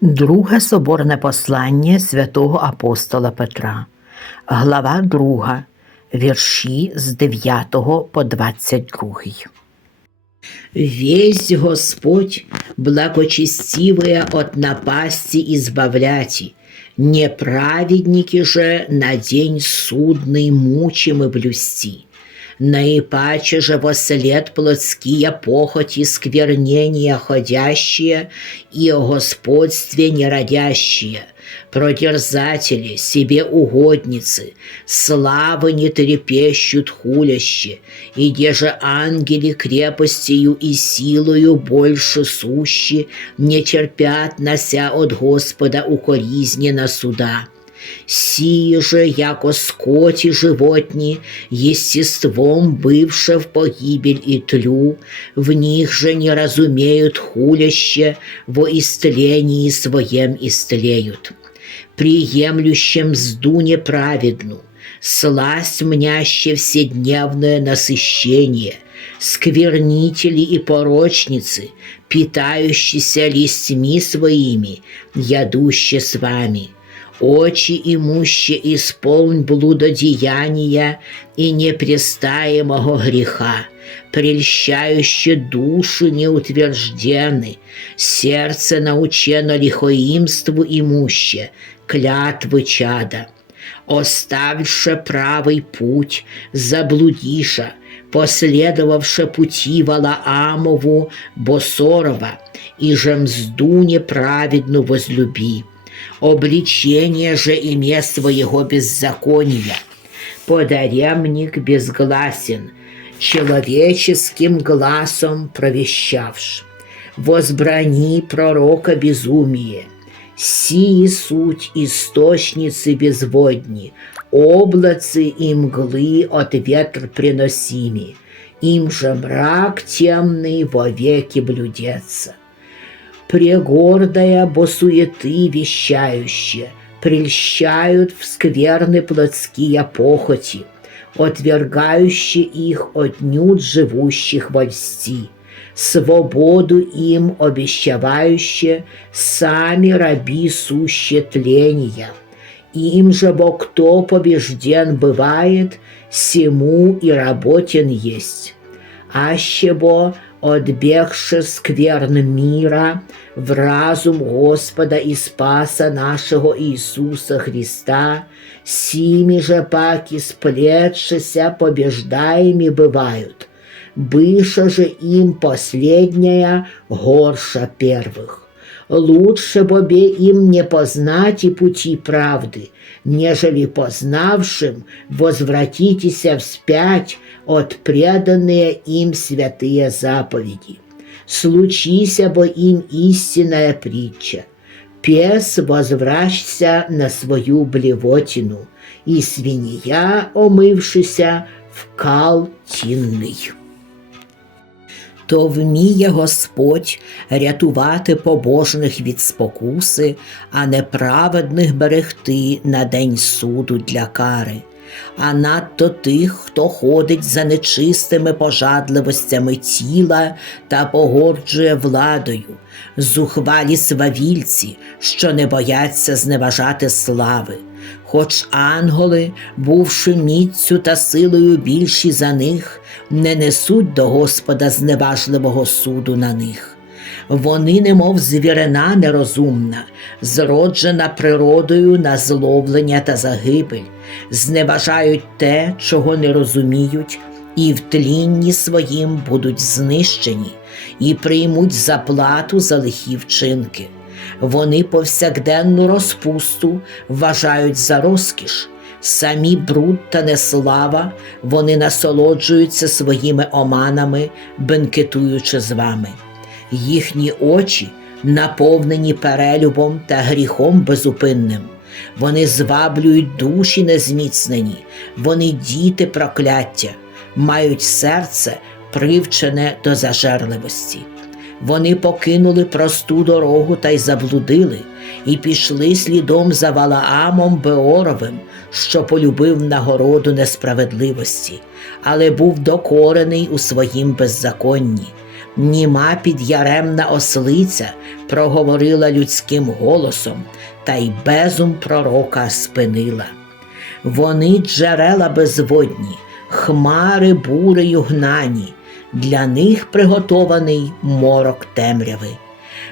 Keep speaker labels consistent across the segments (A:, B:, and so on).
A: Друге соборне послання святого апостола Петра, глава 2, вірші з 9 по 22. Весь Господь благочестивые от напасти избавляти, неправедники же на день судный мучимы блюсти. Наипаче же во след плотские похоти сквернения ходящие и о господстве неродящие, продерзатели, себе угодницы, славы не трепещут хуляще, и где же ангели крепостью и силою больше сущи, не терпят, нося от Господа укоризненно суда. Сії же, яко скоті животні, естеством бывше в погибель и тлю, в них же не разумеют хуляще, во истлении своем истлеют. Приемлющем мзду неправедну, сласть мняще вседневное насыщение, сквернители и порочницы, питающиеся листьми своими, ядуще с вами – очи имуще исполнь блудодеяния и непрестаемого греха, прельщающе души неутверждены, сердце научено лихоимству имуще, клятвы чада. Оставивше правый путь, заблудиша, последовавше пути Валаамову, Босорова, и же мзду неправедну возлюби Обличение же име своего беззакония. Подаремник безгласен, человеческим глазом провещавш. Возбрани пророка безумие, сии суть источницы безводни, облацы и мглы от ветр приносими, им же мрак темный вовеки блюдется прегордая бо суеты вещающие, прельщают в скверны плотские похоти, отвергающие их отнюдь живущих во льсти, свободу им обещавающие сами раби суще тления. Им же бо кто побежден бывает, сему и работен есть. Аще бо отбегши скверн мира, в разум Господа и Спаса нашего Иисуса Христа, сими же паки сплетшися побеждаеми бывают, быша же им последняя горша первых. Лучше бобе им не познать и пути правды, нежели познавшим возвратитеся вспять от преданные им святые заповеди. Случися бо им истинная притча. Пес возвращся на свою блевотину, и свинья, омившися, в кал тінний то вміє Господь рятувати побожних від спокуси, а неправедних берегти на день суду для кари, а надто тих, хто ходить за нечистими пожадливостями тіла та погоджує владою, зухвалі свавільці, що не бояться зневажати слави. Хоч анголи, бувши міцю та силою більші за них, не несуть до Господа зневажливого суду на них. Вони, немов звірина нерозумна, зроджена природою на зловлення та загибель, зневажають те, чого не розуміють, і в тлінні своїм будуть знищені, і приймуть заплату за лихі вчинки. Вони повсякденну розпусту вважають за розкіш, самі бруд та неслава, вони насолоджуються своїми оманами, бенкетуючи з вами. Їхні очі наповнені перелюбом та гріхом безупинним. Вони зваблюють душі незміцнені, вони діти прокляття, мають серце привчене до зажерливості. Вони покинули просту дорогу та й заблудили, і пішли слідом за Валаамом Беоровим, що полюбив нагороду несправедливості, але був докорений у своїм беззаконні. Німа підяремна ослиця проговорила людським голосом, та й безум пророка спинила. Вони джерела безводні, хмари бурею гнані, для них приготований морок темряви.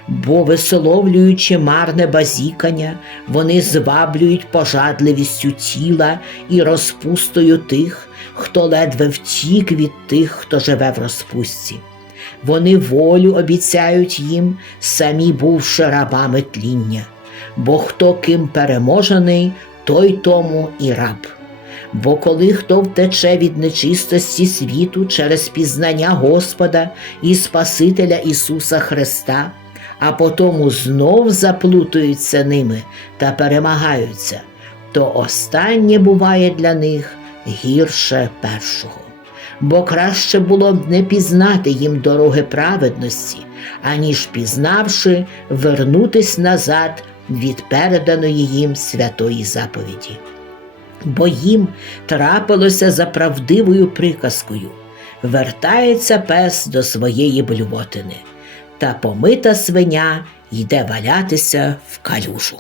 A: Бо, висловлюючи марне базікання, вони зваблюють пожадливістю тіла і розпустою тих, хто ледве втік від тих, хто живе в розпустці. Вони волю обіцяють їм, самі бувши рабами тління, бо хто ким переможений, той тому і раб. Бо коли хто втече від нечистості світу через пізнання Господа і Спасителя Ісуса Христа, а потому знов заплутуються ними та перемагаються, то останнє буває для них гірше першого. Бо краще було б не пізнати їм дороги праведності, аніж пізнавши, вернутись назад від переданої їм святої заповіді. Бо їм трапилося за правдивою приказкою вертається пес до своєї блювотини, та помита свиня йде валятися в калюжу.